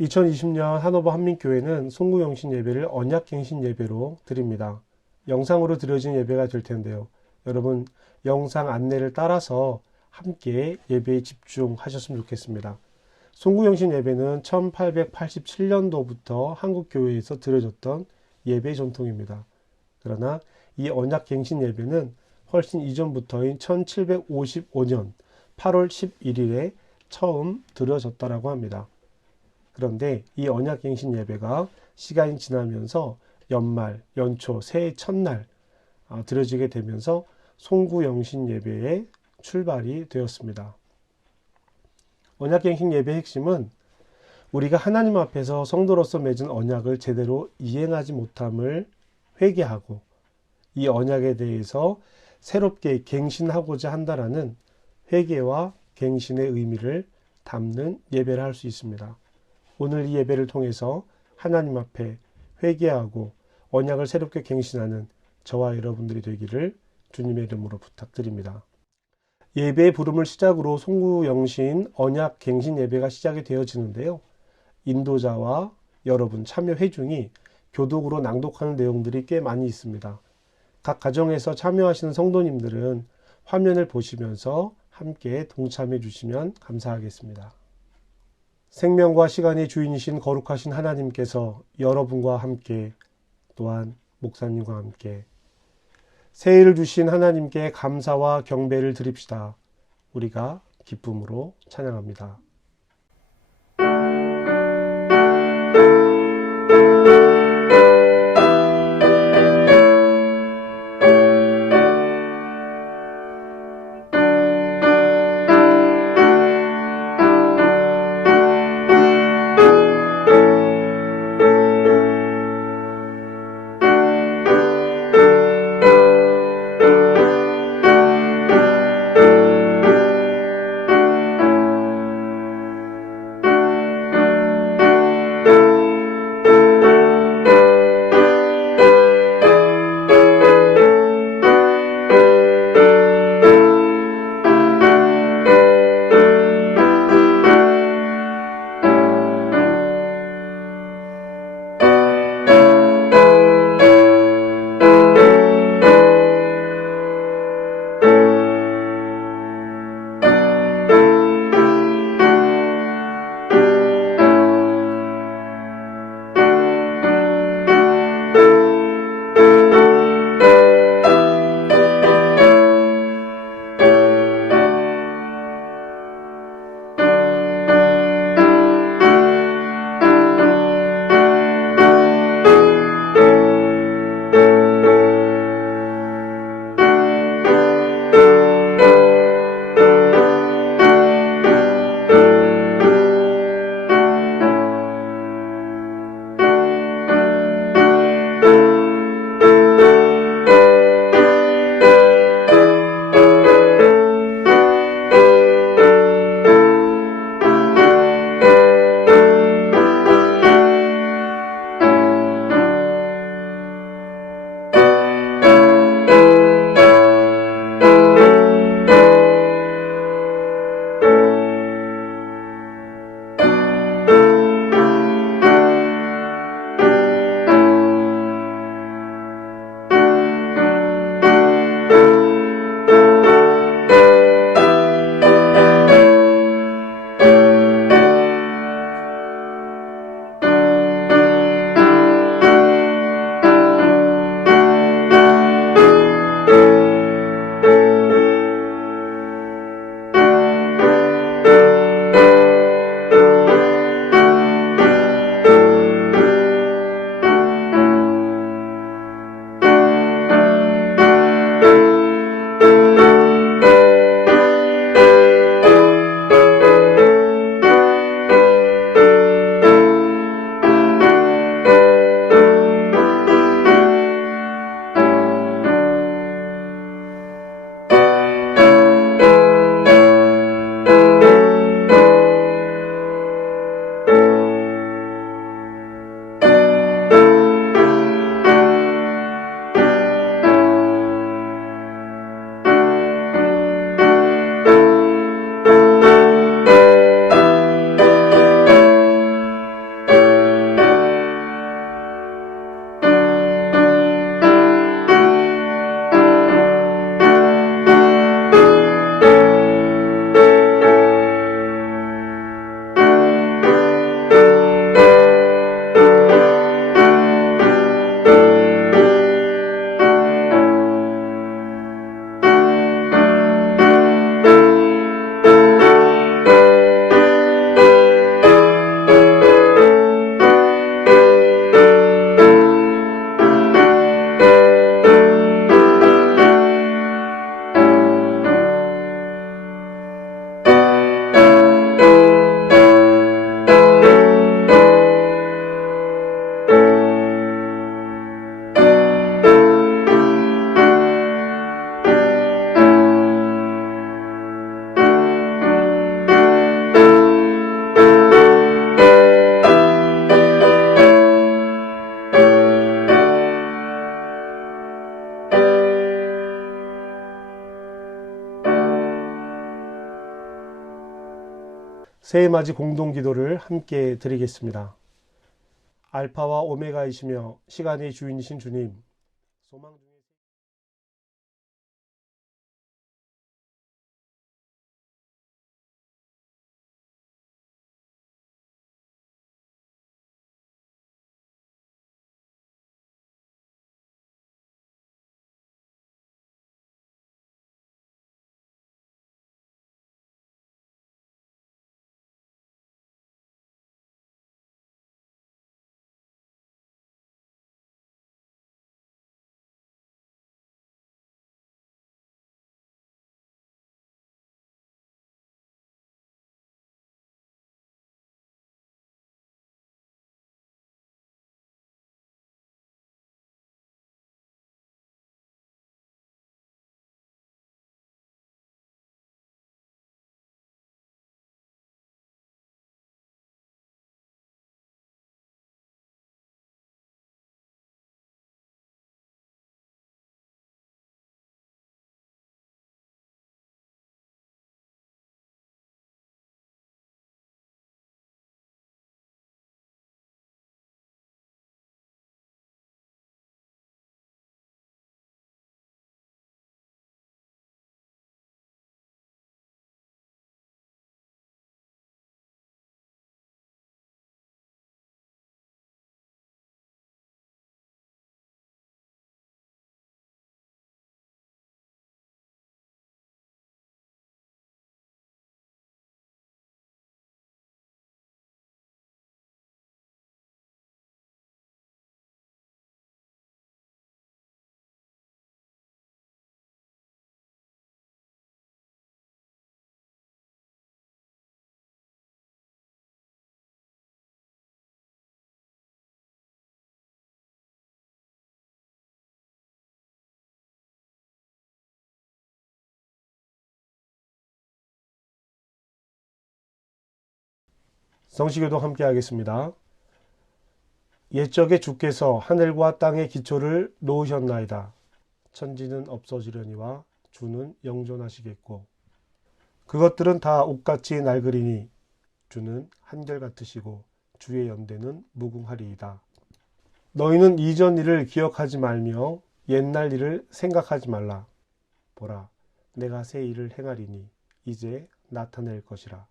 2020년 한오버 한민교회는 송구영신 예배를 언약갱신 예배로 드립니다. 영상으로 드려진 예배가 될 텐데요. 여러분 영상 안내를 따라서 함께 예배에 집중하셨으면 좋겠습니다. 송구영신 예배는 1887년도부터 한국교회에서 드려졌던 예배 전통입니다. 그러나 이 언약갱신 예배는 훨씬 이전부터인 1755년 8월 11일에 처음 드려졌다고 합니다. 그런데 이 언약갱신 예배가 시간이 지나면서 연말, 연초, 새해 첫날 드려지게 되면서 송구영신 예배의 출발이 되었습니다. 언약갱신 예배의 핵심은 우리가 하나님 앞에서 성도로서 맺은 언약을 제대로 이행하지 못함을 회개하고 이 언약에 대해서 새롭게 갱신하고자 한다라는 회개와 갱신의 의미를 담는 예배를 할 수 있습니다. 오늘 이 예배를 통해서 하나님 앞에 회개하고 언약을 새롭게 갱신하는 저와 여러분들이 되기를 주님의 이름으로 부탁드립니다. 예배의 부름을 시작으로 송구영신 언약 갱신 예배가 시작이 되어지는데요. 인도자와 여러분 참여 회중이 교독으로 낭독하는 내용들이 꽤 많이 있습니다. 각 가정에서 참여하시는 성도님들은 화면을 보시면서 함께 동참해 주시면 감사하겠습니다. 생명과 시간의 주인이신 거룩하신 하나님께서 여러분과 함께 또한 목사님과 함께 새해를 주신 하나님께 감사와 경배를 드립시다. 우리가 기쁨으로 찬양합니다. 새해맞이 공동기도를 함께 드리겠습니다. 알파와 오메가이시며 시간의 주인이신 주님, 소망 중에 성시교도 함께 하겠습니다. 옛적에 주께서 하늘과 땅의 기초를 놓으셨나이다. 천지는 없어지려니와 주는 영존하시겠고 그것들은 다 옷같이 낡으리니 주는 한결같으시고 주의 연대는 무궁하리이다. 너희는 이전 일을 기억하지 말며 옛날 일을 생각하지 말라. 보라, 내가 새 일을 행하리니 이제 나타낼 것이라.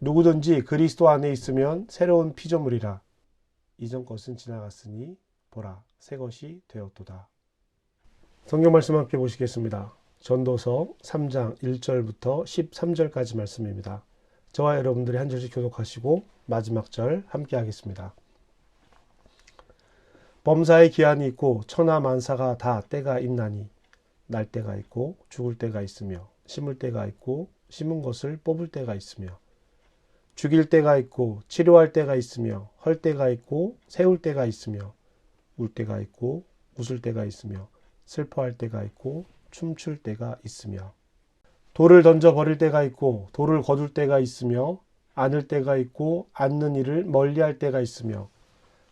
누구든지 그리스도 안에 있으면 새로운 피조물이라. 이전 것은 지나갔으니 보라, 새 것이 되었도다. 성경 말씀 함께 보시겠습니다. 전도서 3장 1절부터 13절까지 말씀입니다. 저와 여러분들이 한 절씩 교독하시고 마지막 절 함께 하겠습니다. 범사의 기한이 있고 천하 만사가 다 때가 있나니 날 때가 있고 죽을 때가 있으며 심을 때가 있고 심은 것을 뽑을 때가 있으며 죽일 때가 있고 치료할 때가 있으며 헐 때가 있고 세울 때가 있으며 울 때가 있고 웃을 때가 있으며 슬퍼할 때가 있고 춤출 때가 있으며 돌을 던져 버릴 때가 있고 돌을 거둘 때가 있으며 안을 때가 있고 안는 일을 멀리할 때가 있으며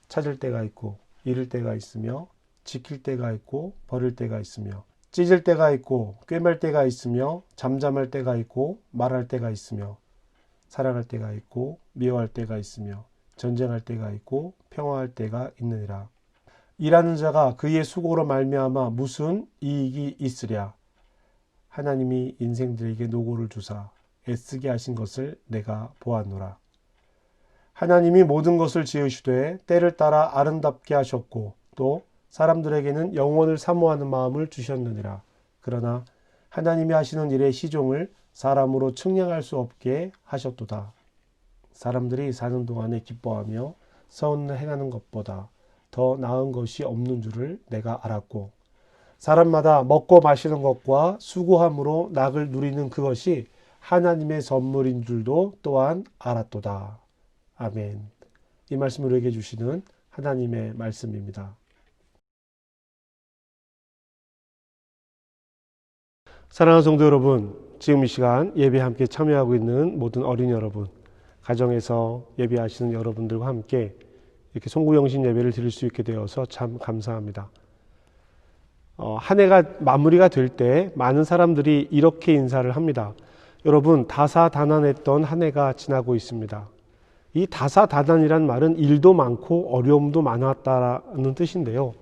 찾을 때가 있고 잃을 때가 있으며 지킬 때가 있고 버릴 때가 있으며 찢을 때가 있고 꿰맬 때가 있으며 잠잠할 때가 있고 말할 때가 있으며 사랑할 때가 있고 미워할 때가 있으며 전쟁할 때가 있고 평화할 때가 있느니라. 일하는 자가 그의 수고로 말미암아 무슨 이익이 있으랴. 하나님이 인생들에게 노고를 주사 애쓰게 하신 것을 내가 보았노라. 하나님이 모든 것을 지으시되 때를 따라 아름답게 하셨고 또 사람들에게는 영원을 사모하는 마음을 주셨느니라. 그러나 하나님이 하시는 일의 시종을 사람으로 측량할 수 없게 하셨도다. 사람들이 사는 동안에 기뻐하며 선을 행하는 것보다 더 나은 것이 없는 줄을 내가 알았고 사람마다 먹고 마시는 것과 수고함으로 낙을 누리는 그것이 하나님의 선물인 줄도 또한 알았도다. 아멘. 이 말씀을 우리에게 주시는 하나님의 말씀입니다. 사랑하는 성도 여러분, 지금 이 시간 예배에 함께 참여하고 있는 모든 어린이 여러분, 가정에서 예배하시는 여러분들과 함께 이렇게 송구영신 예배를 드릴 수 있게 되어서 참 감사합니다. 한 해가 마무리가 될 때 많은 사람들이 이렇게 인사를 합니다. 여러분, 다사다난했던 한 해가 지나고 있습니다. 이 다사다난이란 말은 일도 많고 어려움도 많았다는 뜻인데요.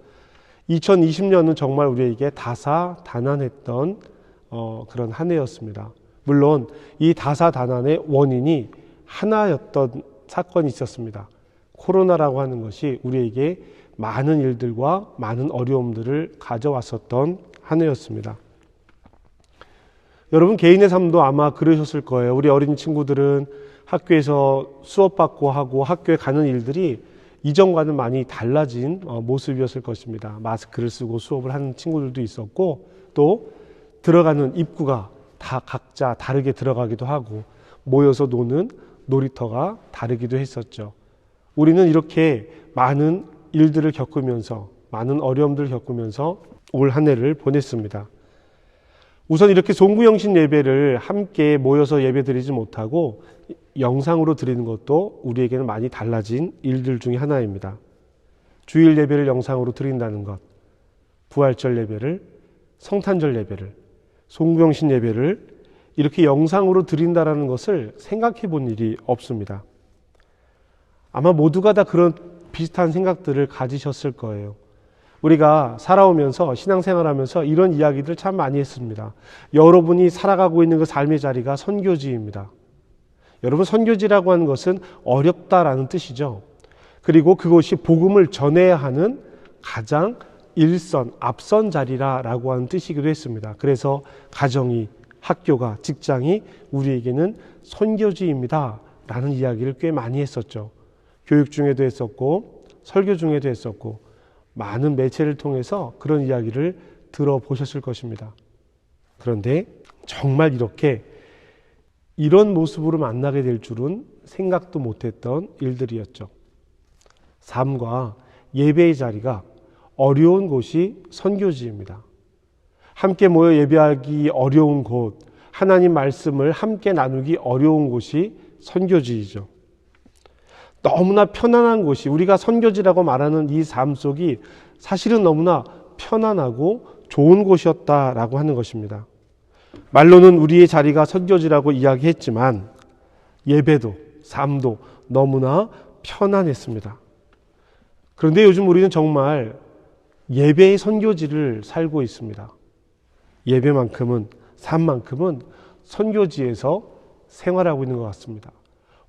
2020년은 정말 우리에게 다사다난했던 그런 한 해였습니다. 물론 이 다사다난의 원인이 하나였던 사건이 있었습니다. 코로나라고 하는 것이 우리에게 많은 일들과 많은 어려움들을 가져왔었던 한 해였습니다. 여러분 개인의 삶도 아마 그러셨을 거예요. 우리 어린 친구들은 학교에서 수업받고 하고 학교에 가는 일들이 이전과는 많이 달라진 모습이었을 것입니다. 마스크를 쓰고 수업을 하는 친구들도 있었고, 또 들어가는 입구가 다 각자 다르게 들어가기도 하고, 모여서 노는 놀이터가 다르기도 했었죠. 우리는 이렇게 많은 일들을 겪으면서, 많은 어려움들을 겪으면서 올 한 해를 보냈습니다. 우선 이렇게 송구영신 예배를 함께 모여서 예배 드리지 못하고 영상으로 드리는 것도 우리에게는 많이 달라진 일들 중에 하나입니다. 주일 예배를 영상으로 드린다는 것, 부활절 예배를, 성탄절 예배를, 송구영신 예배를 이렇게 영상으로 드린다는 것을 생각해 본 일이 없습니다. 아마 모두가 다 그런 비슷한 생각들을 가지셨을 거예요. 우리가 살아오면서 신앙생활하면서 이런 이야기들 참 많이 했습니다. 여러분이 살아가고 있는 그 삶의 자리가 선교지입니다. 여러분, 선교지라고 하는 것은 어렵다라는 뜻이죠. 그리고 그것이 복음을 전해야 하는 가장 일선, 앞선 자리라고 하는 뜻이기도 했습니다. 그래서 가정이, 학교가, 직장이 우리에게는 선교지입니다 라는 이야기를 꽤 많이 했었죠. 교육 중에도 했었고 설교 중에도 했었고 많은 매체를 통해서 그런 이야기를 들어보셨을 것입니다. 그런데 정말 이런 모습으로 만나게 될 줄은 생각도 못했던 일들이었죠. 삶과 예배의 자리가 어려운 곳이 선교지입니다. 함께 모여 예배하기 어려운 곳, 하나님 말씀을 함께 나누기 어려운 곳이 선교지이죠. 너무나 편안한 곳이, 우리가 선교지라고 말하는 이 삶 속이 사실은 너무나 편안하고 좋은 곳이었다라고 하는 것입니다. 말로는 우리의 자리가 선교지라고 이야기했지만 예배도 삶도 너무나 편안했습니다. 그런데 요즘 우리는 정말 예배의 선교지를 살고 있습니다. 예배만큼은, 삶만큼은 선교지에서 생활하고 있는 것 같습니다.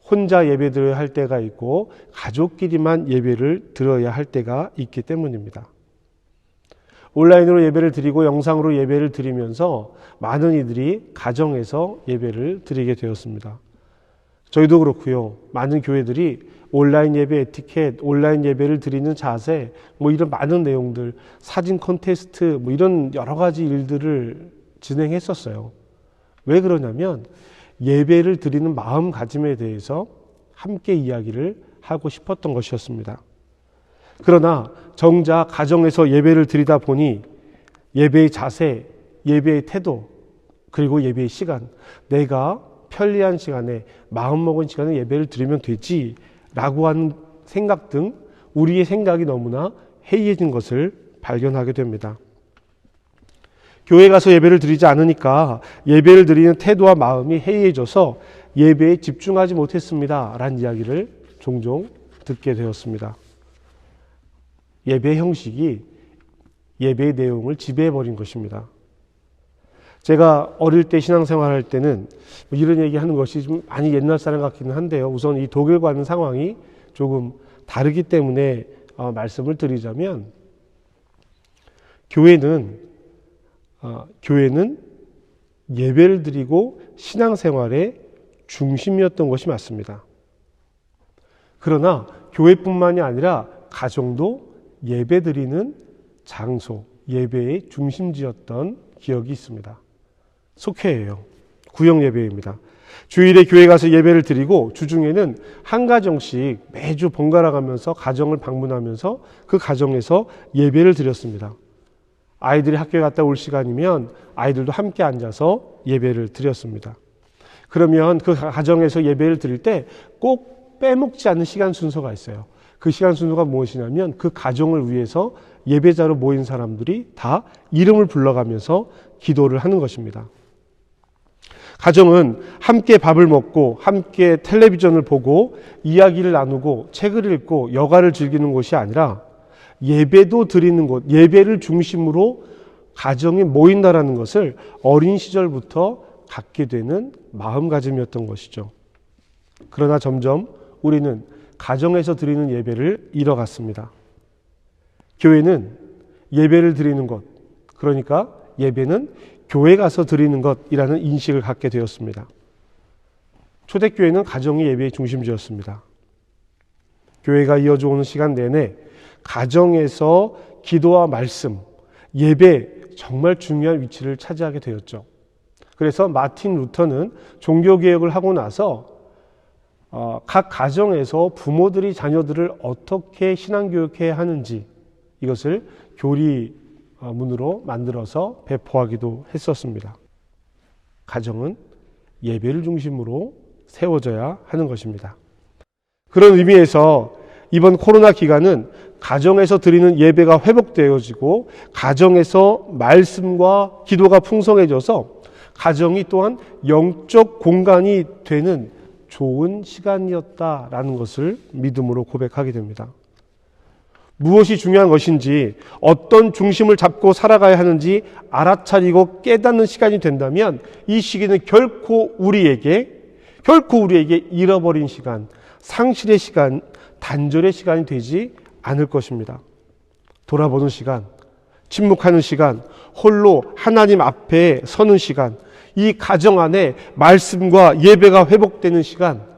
혼자 예배 드려야 할 때가 있고 가족끼리만 예배를 드려야 할 때가 있기 때문입니다. 온라인으로 예배를 드리고 영상으로 예배를 드리면서 많은 이들이 가정에서 예배를 드리게 되었습니다. 저희도 그렇고요. 많은 교회들이 온라인 예배 에티켓, 온라인 예배를 드리는 자세, 이런 많은 내용들, 사진 콘테스트, 이런 여러 가지 일들을 진행했었어요. 왜 그러냐면 예배를 드리는 마음가짐에 대해서 함께 이야기를 하고 싶었던 것이었습니다. 그러나 정작 가정에서 예배를 드리다 보니 예배의 자세, 예배의 태도, 그리고 예배의 시간, 내가 편리한 시간에, 마음먹은 시간에 예배를 드리면 되지 라고 하는 생각 등 우리의 생각이 너무나 해이해진 것을 발견하게 됩니다. 교회 가서 예배를 드리지 않으니까 예배를 드리는 태도와 마음이 해이해져서 예배에 집중하지 못했습니다 라는 이야기를 종종 듣게 되었습니다. 예배 형식이 예배의 내용을 지배해버린 것입니다. 제가 어릴 때 신앙생활 할 때는 이런 얘기하는 것이 좀 많이 옛날 사람 같기는 한데요. 우선 이 독일과는 상황이 조금 다르기 때문에 말씀을 드리자면 교회는 예배를 드리고 신앙생활의 중심이었던 것이 맞습니다. 그러나 교회뿐만이 아니라 가정도 예배 드리는 장소, 예배의 중심지였던 기억이 있습니다. 속회예요. 구역 예배입니다. 주일에 교회 가서 예배를 드리고 주중에는 한 가정씩 매주 번갈아 가면서 가정을 방문하면서 그 가정에서 예배를 드렸습니다. 아이들이 학교에 갔다 올 시간이면 아이들도 함께 앉아서 예배를 드렸습니다. 그러면 그 가정에서 예배를 드릴 때 꼭 빼먹지 않는 시간 순서가 있어요. 그 시간 순서가 무엇이냐면 그 가정을 위해서 예배자로 모인 사람들이 다 이름을 불러가면서 기도를 하는 것입니다. 가정은 함께 밥을 먹고 함께 텔레비전을 보고 이야기를 나누고 책을 읽고 여가를 즐기는 곳이 아니라 예배도 드리는 곳, 예배를 중심으로 가정이 모인다라는 것을 어린 시절부터 갖게 되는 마음가짐이었던 것이죠. 그러나 점점 우리는 가정에서 드리는 예배를 잃어갔습니다. 교회는 예배를 드리는 것, 그러니까 예배는 교회 가서 드리는 것이라는 인식을 갖게 되었습니다. 초대교회는 가정이 예배의 중심지였습니다. 교회가 이어져 오는 시간 내내 가정에서 기도와 말씀, 예배 정말 중요한 위치를 차지하게 되었죠. 그래서 마틴 루터는 종교개혁을 하고 나서 각 가정에서 부모들이 자녀들을 어떻게 신앙교육해야 하는지 이것을 교리문으로 만들어서 배포하기도 했었습니다. 가정은 예배를 중심으로 세워져야 하는 것입니다. 그런 의미에서 이번 코로나 기간은 가정에서 드리는 예배가 회복되어지고 가정에서 말씀과 기도가 풍성해져서 가정이 또한 영적 공간이 되는 좋은 시간이었다라는 것을 믿음으로 고백하게 됩니다. 무엇이 중요한 것인지 어떤 중심을 잡고 살아가야 하는지 알아차리고 깨닫는 시간이 된다면 이 시기는 결코 우리에게 잃어버린 시간, 상실의 시간, 단절의 시간이 되지 않을 것입니다. 돌아보는 시간, 침묵하는 시간, 홀로 하나님 앞에 서는 시간, 이 가정 안에 말씀과 예배가 회복되는 시간,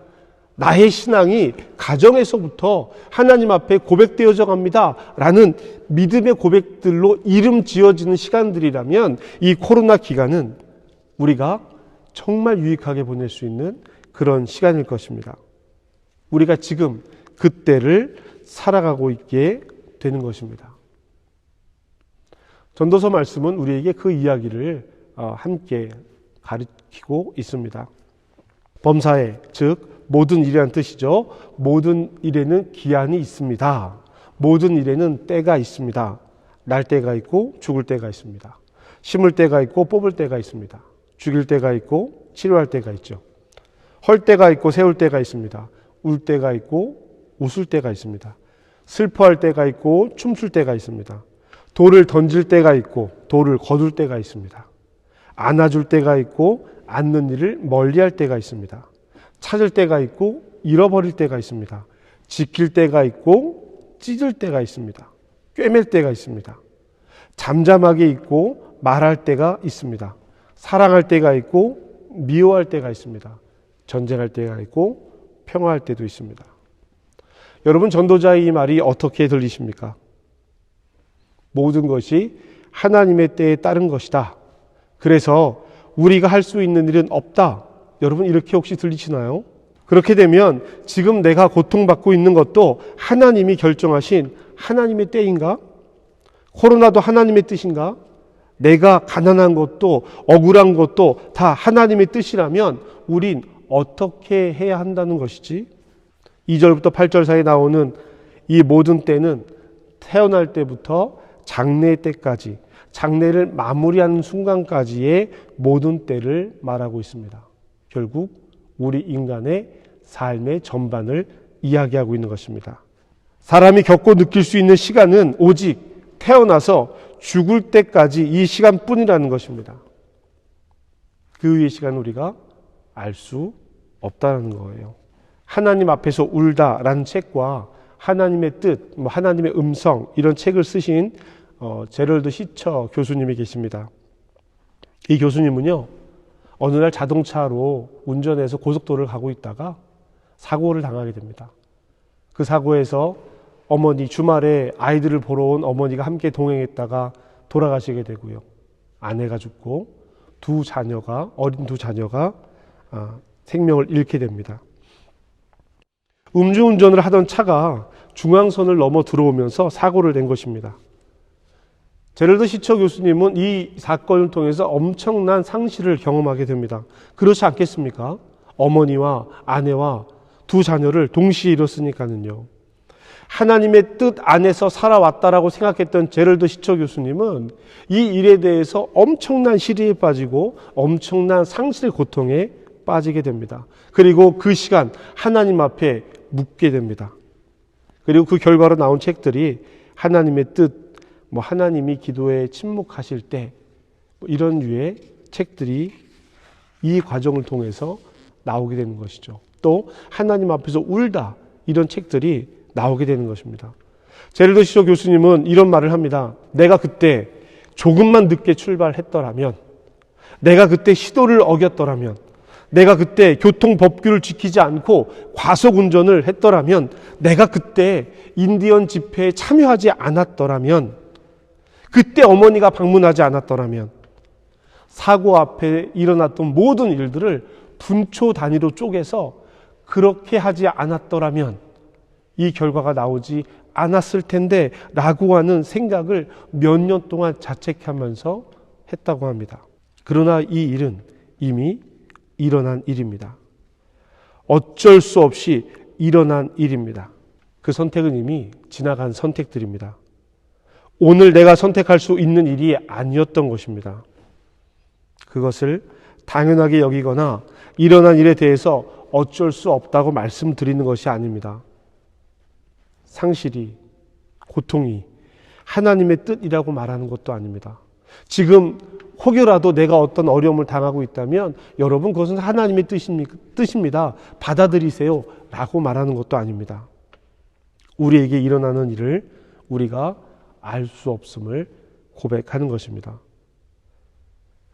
나의 신앙이 가정에서부터 하나님 앞에 고백되어져 갑니다 라는 믿음의 고백들로 이름 지어지는 시간들이라면 이 코로나 기간은 우리가 정말 유익하게 보낼 수 있는 그런 시간일 것입니다. 우리가 지금 그때를 살아가고 있게 되는 것입니다. 전도서 말씀은 우리에게 그 이야기를 함께 가르치고 있습니다. 범사에, 즉 모든 일이란 뜻이죠. 모든 일에는 기한이 있습니다. 모든 일에는 때가 있습니다. 날 때가 있고 죽을 때가 있습니다. 심을 때가 있고 뽑을 때가 있습니다. 죽일 때가 있고 치료할 때가 있죠. 헐 때가 있고 세울 때가 있습니다. 울 때가 있고 웃을 때가 있습니다. 슬퍼할 때가 있고 춤출 때가 있습니다. 돌을 던질 때가 있고 돌을 거둘 때가 있습니다. 안아줄 때가 있고 안는 일을 멀리할 때가 있습니다. 찾을 때가 있고 잃어버릴 때가 있습니다. 지킬 때가 있고 찢을 때가 있습니다. 꿰맬 때가 있습니다. 잠잠하게 있고 말할 때가 있습니다. 사랑할 때가 있고 미워할 때가 있습니다. 전쟁할 때가 있고 평화할 때도 있습니다. 여러분, 전도자의 이 말이 어떻게 들리십니까? 모든 것이 하나님의 때에 따른 것이다. 그래서 우리가 할 수 있는 일은 없다. 여러분, 이렇게 혹시 들리시나요? 그렇게 되면 지금 내가 고통받고 있는 것도 하나님이 결정하신 하나님의 때인가? 코로나도 하나님의 뜻인가? 내가 가난한 것도 억울한 것도 다 하나님의 뜻이라면 우린 어떻게 해야 한다는 것이지? 2절부터 8절 사이에 나오는 이 모든 때는 태어날 때부터 장래 때까지, 장래를 마무리하는 순간까지의 모든 때를 말하고 있습니다. 결국 우리 인간의 삶의 전반을 이야기하고 있는 것입니다. 사람이 겪고 느낄 수 있는 시간은 오직 태어나서 죽을 때까지 이 시간뿐이라는 것입니다. 그 위의 시간은 우리가 알 수 없다는 거예요. 하나님 앞에서 울다라는 책과 하나님의 뜻, 하나님의 음성 이런 책을 쓰신 제럴드 시처 교수님이 계십니다. 이 교수님은요, 어느 날 자동차로 운전해서 고속도로를 가고 있다가 사고를 당하게 됩니다. 그 사고에서 어머니, 주말에 아이들을 보러 온 어머니가 함께 동행했다가 돌아가시게 되고요. 아내가 죽고 어린 두 자녀가 생명을 잃게 됩니다. 음주운전을 하던 차가 중앙선을 넘어 들어오면서 사고를 낸 것입니다. 제럴드 시처 교수님은 이 사건을 통해서 엄청난 상실을 경험하게 됩니다. 그렇지 않겠습니까? 어머니와 아내와 두 자녀를 동시에 잃었으니까는요. 하나님의 뜻 안에서 살아왔다라고 생각했던 제럴드 시처 교수님은 이 일에 대해서 엄청난 시리에 빠지고 엄청난 상실의 고통에 빠지게 됩니다. 그리고 그 시간 하나님 앞에 묻게 됩니다. 그리고 그 결과로 나온 책들이 하나님의 뜻, 하나님이 기도에 침묵하실 때 이런 류의 책들이 이 과정을 통해서 나오게 되는 것이죠. 또 하나님 앞에서 울다 이런 책들이 나오게 되는 것입니다. 제럴드 시처 교수님은 이런 말을 합니다. 내가 그때 조금만 늦게 출발했더라면, 내가 그때 시도를 어겼더라면, 내가 그때 교통법규를 지키지 않고 과속운전을 했더라면, 내가 그때 인디언 집회에 참여하지 않았더라면, 그때 어머니가 방문하지 않았더라면, 사고 앞에 일어났던 모든 일들을 분초 단위로 쪼개서 그렇게 하지 않았더라면 이 결과가 나오지 않았을 텐데 라고 하는 생각을 몇 년 동안 자책하면서 했다고 합니다. 그러나 이 일은 이미 일어난 일입니다. 어쩔 수 없이 일어난 일입니다. 그 선택은 이미 지나간 선택들입니다. 오늘 내가 선택할 수 있는 일이 아니었던 것입니다. 그것을 당연하게 여기거나 일어난 일에 대해서 어쩔 수 없다고 말씀드리는 것이 아닙니다. 상실이, 고통이 하나님의 뜻이라고 말하는 것도 아닙니다. 지금 혹여라도 내가 어떤 어려움을 당하고 있다면 여러분 그것은 하나님의 뜻입니다. 받아들이세요 라고 말하는 것도 아닙니다. 우리에게 일어나는 일을 우리가 알 수 없음을 고백하는 것입니다.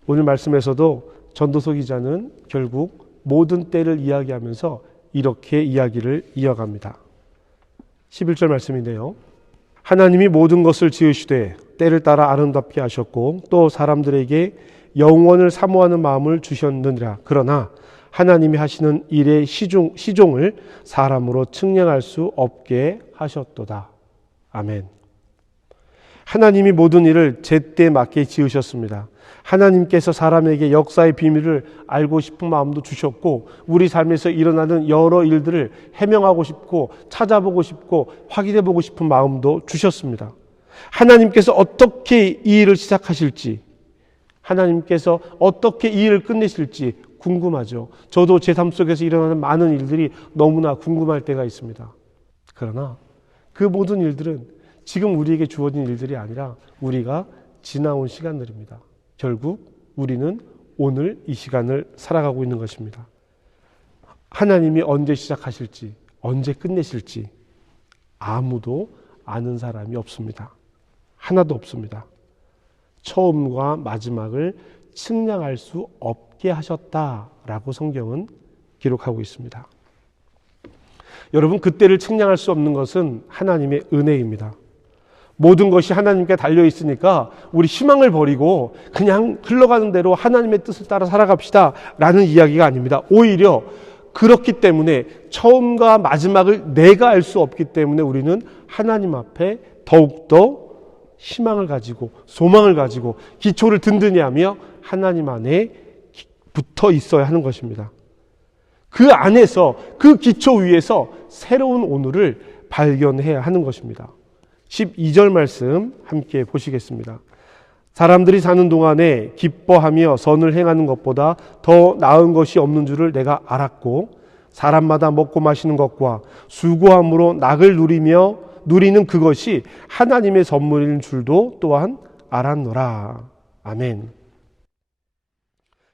오늘 말씀에서도 전도서 기자는 결국 모든 때를 이야기하면서 이렇게 이야기를 이어갑니다. 11절 말씀인데요. 하나님이 모든 것을 지으시되 때를 따라 아름답게 하셨고 또 사람들에게 영원을 사모하는 마음을 주셨느니라. 그러나 하나님이 하시는 일의 시종을 사람으로 측량할 수 없게 하셨도다. 아멘. 하나님이 모든 일을 제때에 맞게 지으셨습니다. 하나님께서 사람에게 역사의 비밀을 알고 싶은 마음도 주셨고 우리 삶에서 일어나는 여러 일들을 해명하고 싶고 찾아보고 싶고 확인해보고 싶은 마음도 주셨습니다. 하나님께서 어떻게 이 일을 시작하실지, 하나님께서 어떻게 이 일을 끝내실지 궁금하죠. 저도 제 삶 속에서 일어나는 많은 일들이 너무나 궁금할 때가 있습니다. 그러나 그 모든 일들은 지금 우리에게 주어진 일들이 아니라 우리가 지나온 시간들입니다. 결국 우리는 오늘 이 시간을 살아가고 있는 것입니다. 하나님이 언제 시작하실지, 언제 끝내실지 아무도 아는 사람이 없습니다. 하나도 없습니다. 처음과 마지막을 측량할 수 없게 하셨다라고 성경은 기록하고 있습니다. 여러분, 그때를 측량할 수 없는 것은 하나님의 은혜입니다. 모든 것이 하나님께 달려 있으니까 우리 희망을 버리고 그냥 흘러가는 대로 하나님의 뜻을 따라 살아갑시다 라는 이야기가 아닙니다. 오히려 그렇기 때문에 처음과 마지막을 내가 알 수 없기 때문에 우리는 하나님 앞에 더욱더 희망을 가지고 소망을 가지고 기초를 든든히 하며 하나님 안에 붙어 있어야 하는 것입니다. 그 안에서 그 기초 위에서 새로운 오늘을 발견해야 하는 것입니다. 12절 말씀 함께 보시겠습니다. 사람들이 사는 동안에 기뻐하며 선을 행하는 것보다 더 나은 것이 없는 줄을 내가 알았고 사람마다 먹고 마시는 것과 수고함으로 낙을 누리는 그것이 하나님의 선물인 줄도 또한 알았노라. 아멘.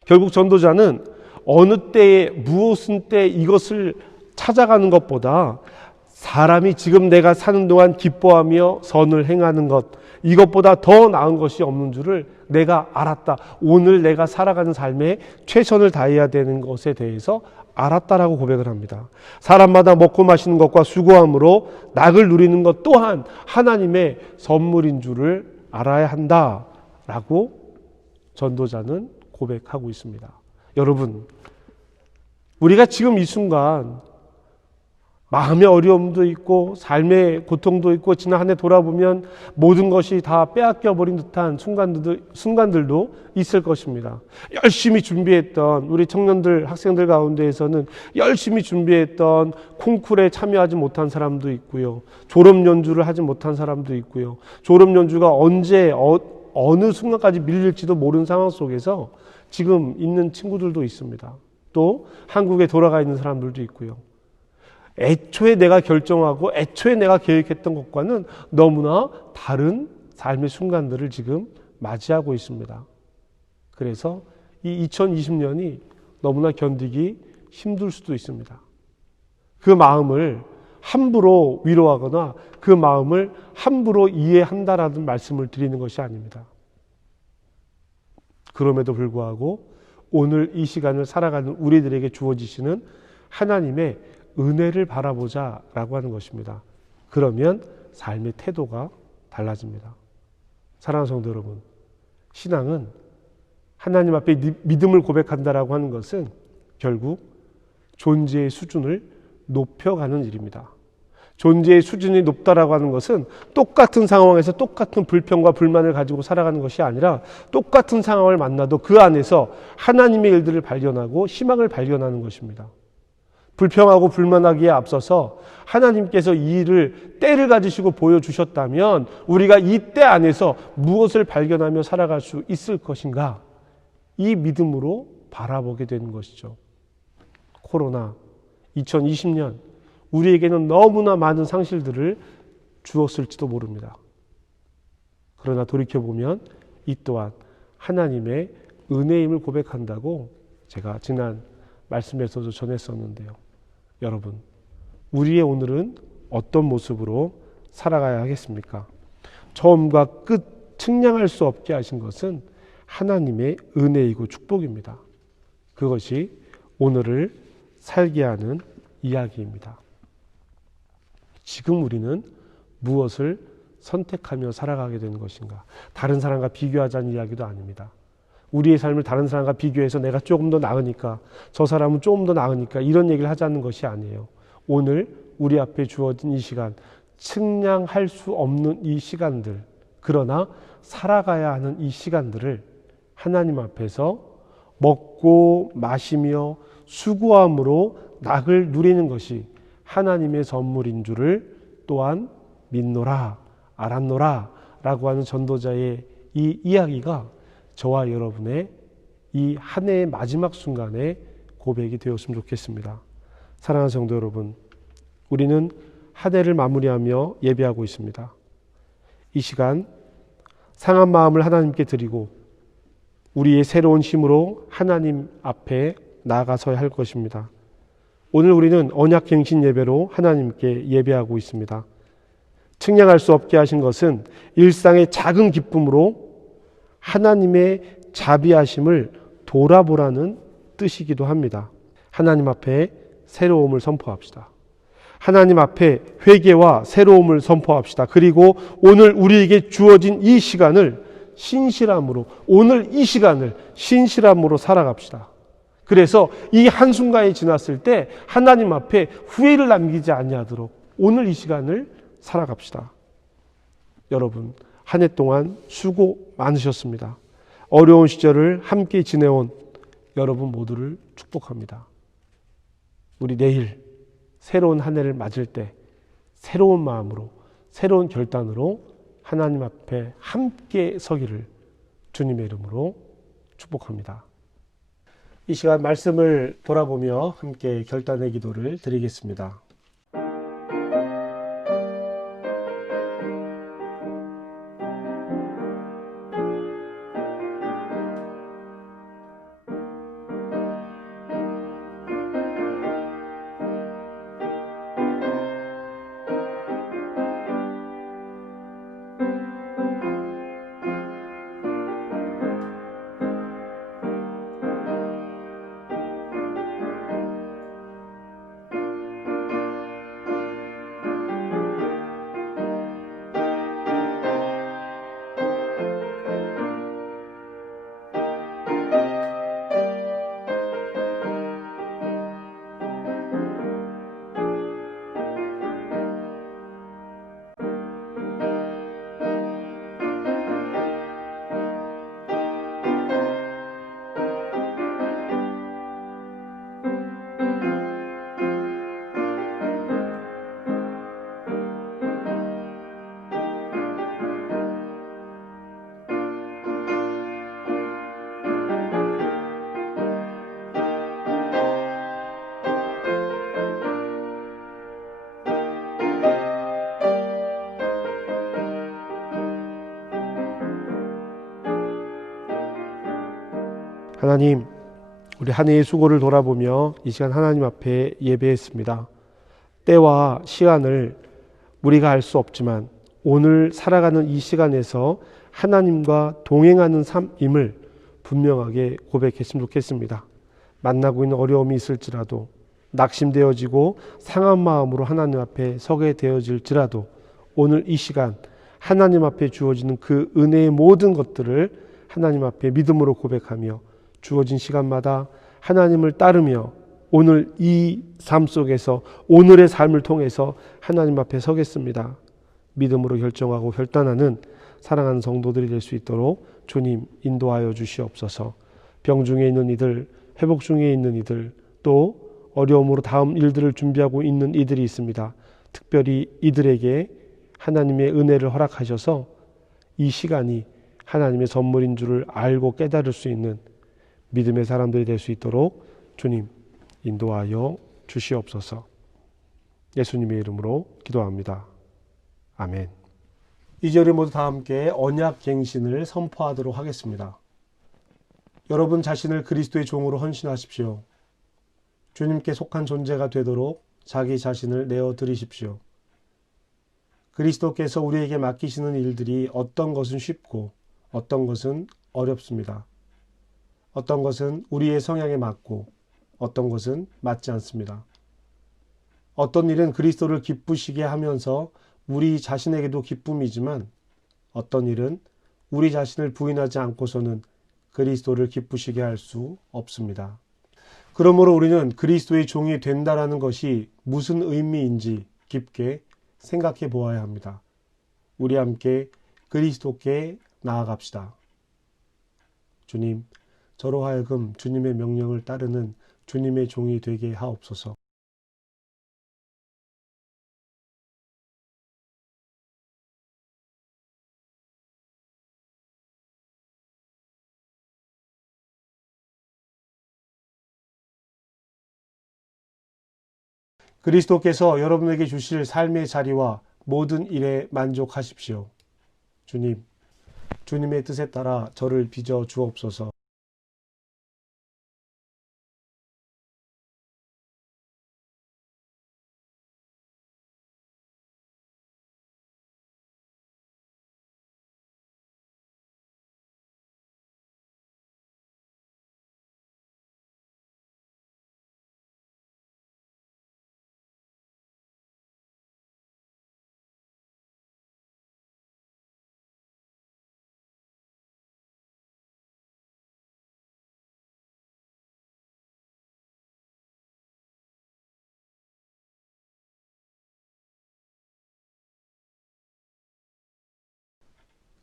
결국 전도자는 어느 때에 무엇은 때 이것을 찾아가는 것보다 사람이 지금 내가 사는 동안 기뻐하며 선을 행하는 것, 이것보다 더 나은 것이 없는 줄을 내가 알았다. 오늘 내가 살아가는 삶에 최선을 다해야 되는 것에 대해서 알았다라고 고백을 합니다. 사람마다 먹고 마시는 것과 수고함으로 낙을 누리는 것 또한 하나님의 선물인 줄을 알아야 한다라고 전도자는 고백하고 있습니다. 여러분, 우리가 지금 이 순간 마음의 어려움도 있고 삶의 고통도 있고 지난 한 해 돌아보면 모든 것이 다 빼앗겨버린 듯한 순간들도 있을 것입니다. 열심히 준비했던 우리 청년들, 학생들 가운데에서는 열심히 준비했던 콩쿠르에 참여하지 못한 사람도 있고요. 졸업 연주를 하지 못한 사람도 있고요. 졸업 연주가 언제 어느 순간까지 밀릴지도 모르는 상황 속에서 지금 있는 친구들도 있습니다. 또 한국에 돌아가 있는 사람들도 있고요. 애초에 내가 결정하고 애초에 내가 계획했던 것과는 너무나 다른 삶의 순간들을 지금 맞이하고 있습니다. 그래서 이 2020년이 너무나 견디기 힘들 수도 있습니다. 그 마음을 함부로 위로하거나 그 마음을 함부로 이해한다라는 말씀을 드리는 것이 아닙니다. 그럼에도 불구하고 오늘 이 시간을 살아가는 우리들에게 주어지시는 하나님의 은혜를 바라보자 라고 하는 것입니다. 그러면 삶의 태도가 달라집니다. 사랑하는 성도 여러분, 신앙은 하나님 앞에 믿음을 고백한다라고 하는 것은 결국 존재의 수준을 높여가는 일입니다. 존재의 수준이 높다라고 하는 것은 똑같은 상황에서 똑같은 불평과 불만을 가지고 살아가는 것이 아니라 똑같은 상황을 만나도 그 안에서 하나님의 일들을 발견하고 희망을 발견하는 것입니다. 불평하고 불만하기에 앞서서 하나님께서 이 일을 때를 가지시고 보여주셨다면 우리가 이 때 안에서 무엇을 발견하며 살아갈 수 있을 것인가? 이 믿음으로 바라보게 되는 것이죠. 코로나 2020년 우리에게는 너무나 많은 상실들을 주었을지도 모릅니다. 그러나 돌이켜보면 이 또한 하나님의 은혜임을 고백한다고 제가 지난 말씀에서도 전했었는데요. 여러분, 우리의 오늘은 어떤 모습으로 살아가야 하겠습니까? 처음과 끝 측량할 수 없게 하신 것은 하나님의 은혜이고 축복입니다. 그것이 오늘을 살게 하는 이야기입니다. 지금 우리는 무엇을 선택하며 살아가게 되는 것인가? 다른 사람과 비교하자는 이야기도 아닙니다. 우리의 삶을 다른 사람과 비교해서 내가 조금 더 나으니까 저 사람은 조금 더 나으니까 이런 얘기를 하자는 것이 아니에요. 오늘 우리 앞에 주어진 이 시간, 측량할 수 없는 이 시간들, 그러나 살아가야 하는 이 시간들을 하나님 앞에서 먹고 마시며 수고함으로 낙을 누리는 것이 하나님의 선물인 줄을 또한 믿노라, 알았노라 라고 하는 전도자의 이 이야기가 저와 여러분의 이 한 해의 마지막 순간에 고백이 되었으면 좋겠습니다. 사랑하는 성도 여러분, 우리는 한 해를 마무리하며 예배하고 있습니다. 이 시간 상한 마음을 하나님께 드리고 우리의 새로운 힘으로 하나님 앞에 나아가서야 할 것입니다. 오늘 우리는 언약갱신 예배로 하나님께 예배하고 있습니다. 측량할 수 없게 하신 것은 일상의 작은 기쁨으로 하나님의 자비하심을 돌아보라는 뜻이기도 합니다. 하나님 앞에 새로움을 선포합시다. 하나님 앞에 회개와 새로움을 선포합시다. 그리고 오늘 우리에게 주어진 이 시간을 신실함으로, 오늘 이 시간을 신실함으로 살아갑시다. 그래서 이 한순간이 지났을 때 하나님 앞에 후회를 남기지 아니하도록 오늘 이 시간을 살아갑시다. 여러분, 한 해 동안 수고 많으셨습니다. 어려운 시절을 함께 지내온 여러분 모두를 축복합니다. 우리 내일 새로운 한 해를 맞을 때 새로운 마음으로, 새로운 결단으로 하나님 앞에 함께 서기를 주님의 이름으로 축복합니다. 이 시간 말씀을 돌아보며 함께 결단의 기도를 드리겠습니다. 하나님, 우리 한 해의 수고를 돌아보며 이 시간 하나님 앞에 예배했습니다. 때와 시간을 우리가 알 수 없지만 오늘 살아가는 이 시간에서 하나님과 동행하는 삶임을 분명하게 고백했으면 좋겠습니다. 만나고 있는 어려움이 있을지라도, 낙심되어지고 상한 마음으로 하나님 앞에 서게 되어질지라도 오늘 이 시간 하나님 앞에 주어지는 그 은혜의 모든 것들을 하나님 앞에 믿음으로 고백하며 주어진 시간마다 하나님을 따르며 오늘 이 삶 속에서 오늘의 삶을 통해서 하나님 앞에 서겠습니다. 믿음으로 결정하고 결단하는 사랑하는 성도들이 될 수 있도록 주님 인도하여 주시옵소서. 병 중에 있는 이들, 회복 중에 있는 이들, 또 어려움으로 다음 일들을 준비하고 있는 이들이 있습니다. 특별히 이들에게 하나님의 은혜를 허락하셔서 이 시간이 하나님의 선물인 줄을 알고 깨달을 수 있는 믿음의 사람들이 될 수 있도록 주님 인도하여 주시옵소서. 예수님의 이름으로 기도합니다. 아멘. 이제 우리 모두 다 함께 언약 갱신을 선포하도록 하겠습니다. 여러분 자신을 그리스도의 종으로 헌신하십시오. 주님께 속한 존재가 되도록 자기 자신을 내어드리십시오. 그리스도께서 우리에게 맡기시는 일들이 어떤 것은 쉽고 어떤 것은 어렵습니다. 어떤 것은 우리의 성향에 맞고 어떤 것은 맞지 않습니다. 어떤 일은 그리스도를 기쁘시게 하면서 우리 자신에게도 기쁨이지만 어떤 일은 우리 자신을 부인하지 않고서는 그리스도를 기쁘시게 할 수 없습니다. 그러므로 우리는 그리스도의 종이 된다라는 것이 무슨 의미인지 깊게 생각해 보아야 합니다. 우리 함께 그리스도께 나아갑시다. 주님, 저로 하여금 주님의 명령을 따르는 주님의 종이 되게 하옵소서. 그리스도께서 여러분에게 주실 삶의 자리와 모든 일에 만족하십시오. 주님, 주님의 뜻에 따라 저를 빚어 주옵소서.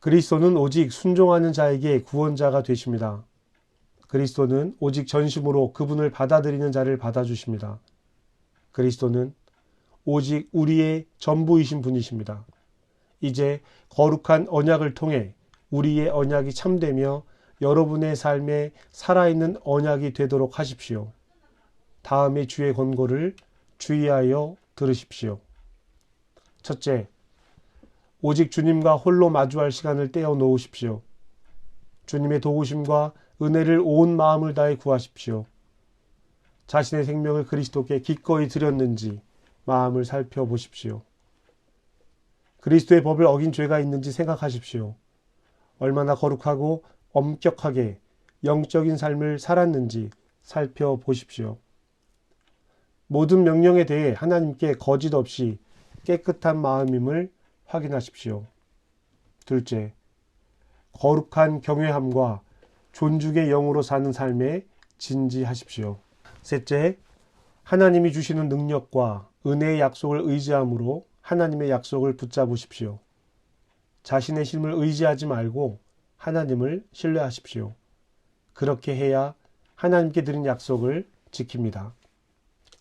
그리스도는 오직 순종하는 자에게 구원자가 되십니다. 그리스도는 오직 전심으로 그분을 받아들이는 자를 받아주십니다. 그리스도는 오직 우리의 전부이신 분이십니다. 이제 거룩한 언약을 통해 우리의 언약이 참되며 여러분의 삶에 살아있는 언약이 되도록 하십시오. 다음의 주의 권고를 주의하여 들으십시오. 첫째, 오직 주님과 홀로 마주할 시간을 떼어 놓으십시오. 주님의 도우심과 은혜를 온 마음을 다해 구하십시오. 자신의 생명을 그리스도께 기꺼이 드렸는지 마음을 살펴보십시오. 그리스도의 법을 어긴 죄가 있는지 생각하십시오. 얼마나 거룩하고 엄격하게 영적인 삶을 살았는지 살펴보십시오. 모든 명령에 대해 하나님께 거짓 없이 깨끗한 마음임을 확인하십시오. 둘째, 거룩한 경외함과 존중의 영으로 사는 삶에 진지하십시오. 셋째, 하나님이 주시는 능력과 은혜의 약속을 의지함으로 하나님의 약속을 붙잡으십시오. 자신의 힘을 의지하지 말고 하나님을 신뢰하십시오. 그렇게 해야 하나님께 드린 약속을 지킵니다.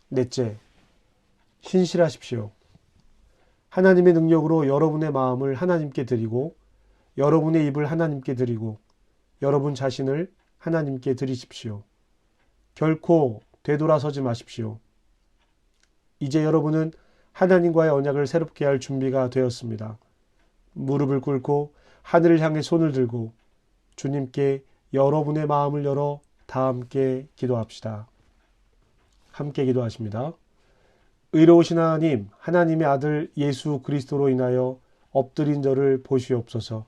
넷째, 신실하십시오. 하나님의 능력으로 여러분의 마음을 하나님께 드리고 여러분의 입을 하나님께 드리고 여러분 자신을 하나님께 드리십시오. 결코 되돌아서지 마십시오. 이제 여러분은 하나님과의 언약을 새롭게 할 준비가 되었습니다. 무릎을 꿇고 하늘을 향해 손을 들고 주님께 여러분의 마음을 열어 다 함께 기도합시다. 함께 기도하십니다. 의로우신 하나님, 하나님의 아들 예수 그리스도로 인하여 엎드린 저를 보시옵소서.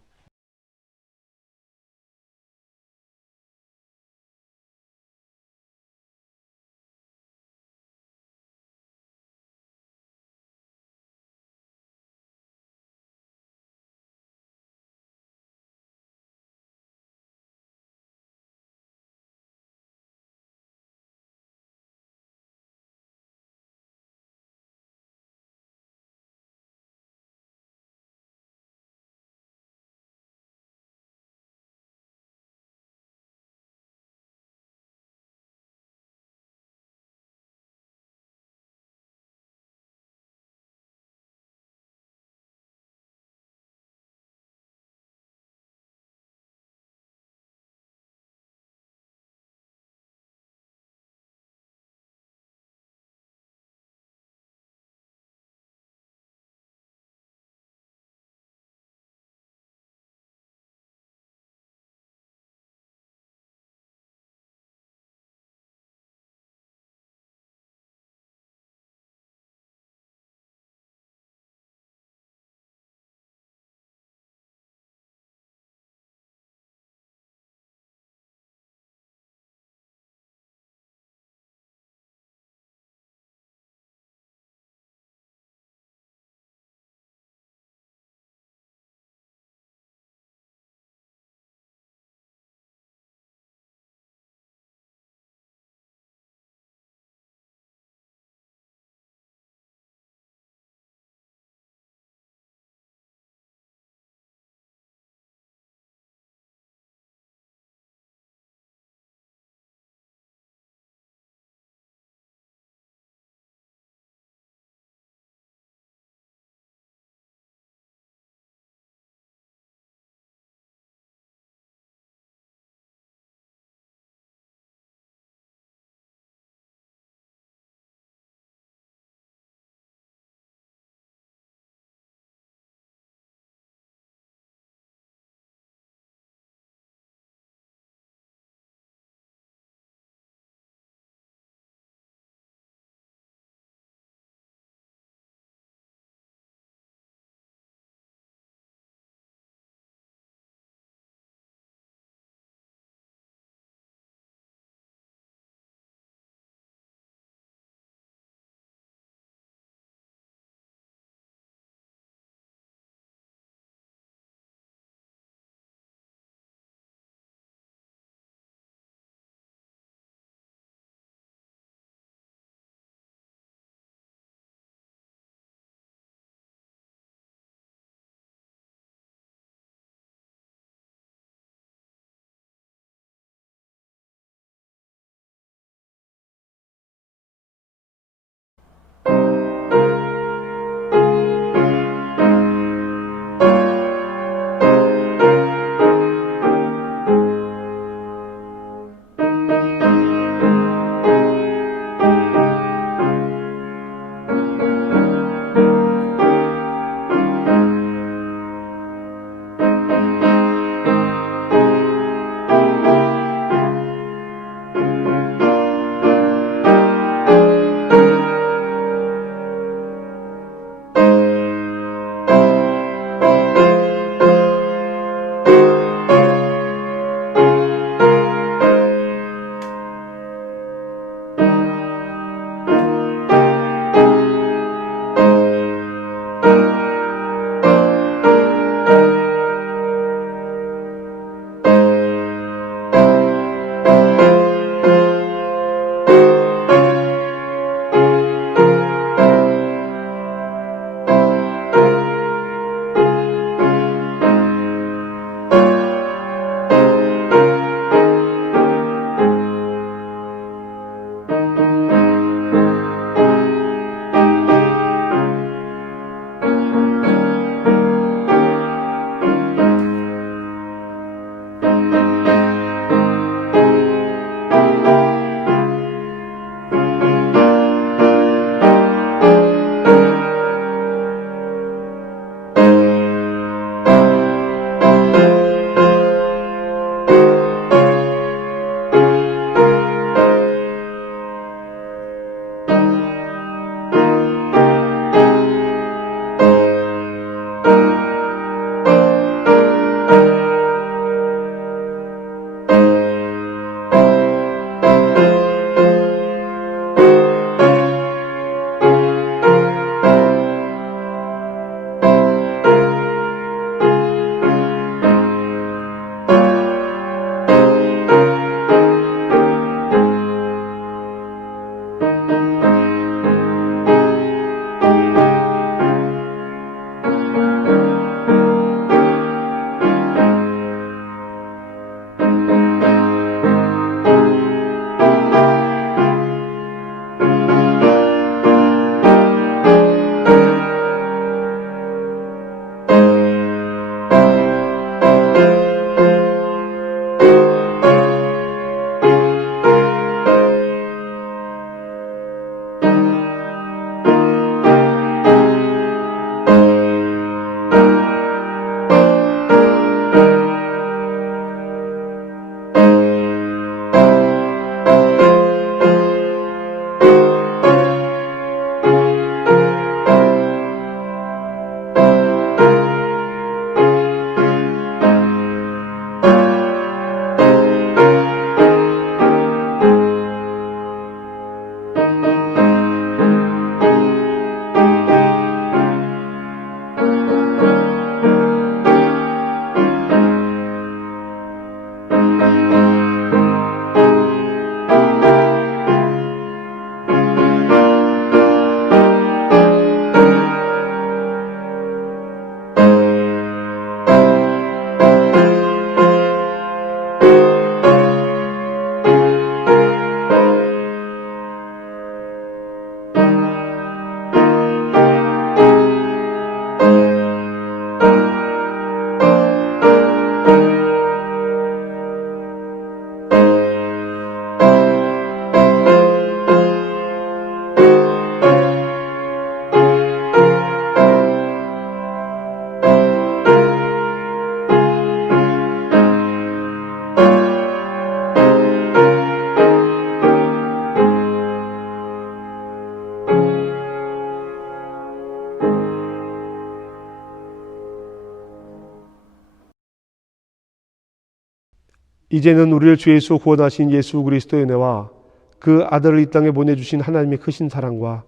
이제는 우리를 주 예수 구원하신 예수 그리스도의 은혜와 그 아들을 이 땅에 보내주신 하나님의 크신 사랑과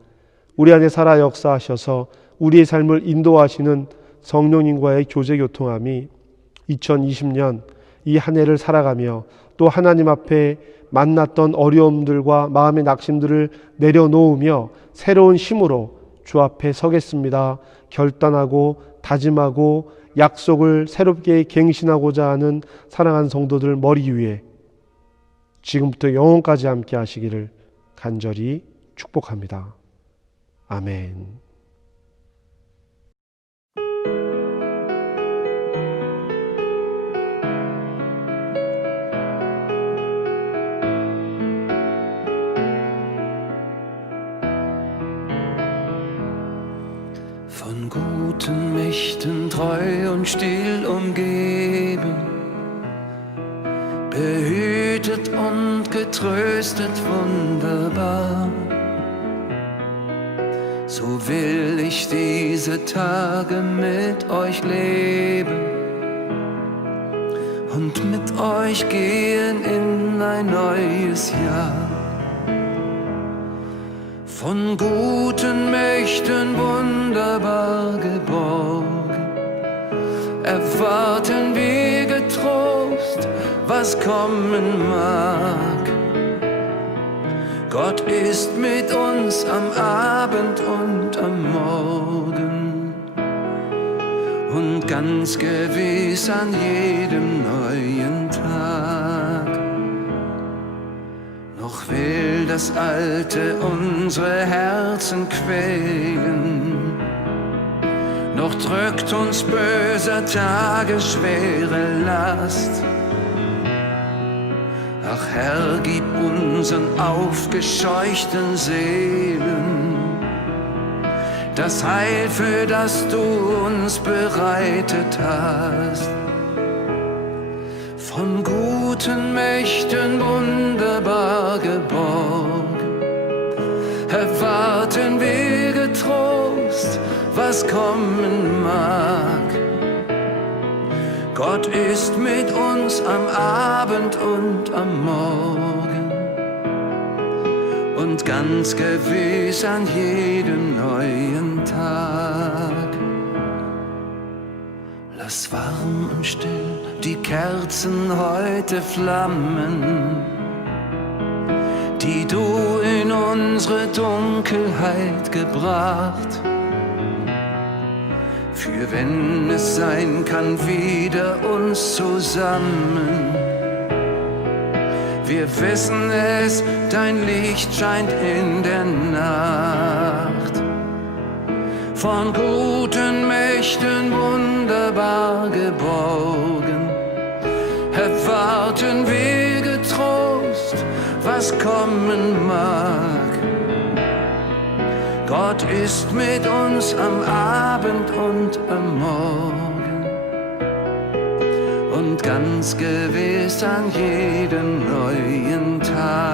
우리 안에 살아 역사하셔서 우리의 삶을 인도하시는 성령님과의 교제 교통함이 2020년 이 한 해를 살아가며 또 하나님 앞에 만났던 어려움들과 마음의 낙심들을 내려놓으며 새로운 힘으로 주 앞에 서겠습니다. 결단하고 다짐하고 약속을 새롭게 갱신하고자 하는 사랑하는 성도들 머리 위에 지금부터 영원까지 함께 하시기를 간절히 축복합니다. 아멘. Von guten Mächten treu und still umgeben, behütet und getröstet wunderbar. So will ich diese Tage mit euch leben und mit euch gehen in ein neues Jahr. Von guten Mächten wunderbar geborgen, erwarten wir getrost, was kommen mag. Gott ist mit uns am Abend und am Morgen und ganz gewiss an jedem neuen Tag. Noch will das Alte unsere Herzen quälen, noch drückt uns böser Tage schwere Last. Ach Herr, gib unseren aufgescheuchten Seelen das Heil, für das du uns bereitet hast. Von guten Mächten wunderbar geborgen, erwarten wir getrost, was kommen mag. Gott ist mit uns am Abend und am Morgen und ganz gewiss an jedem neuen Tag. Lass warm und still die Kerzen heute flammen, die du in unsere Dunkelheit gebracht. Für wenn es sein kann, wieder uns zusammen. Wir wissen es, dein Licht scheint in der Nacht. Von guten Mächten wunderbar geborgen, erwarten wir getrost, was kommen mag. Gott ist mit uns am Abend und am Morgen und ganz gewiss an jedem neuen Tag.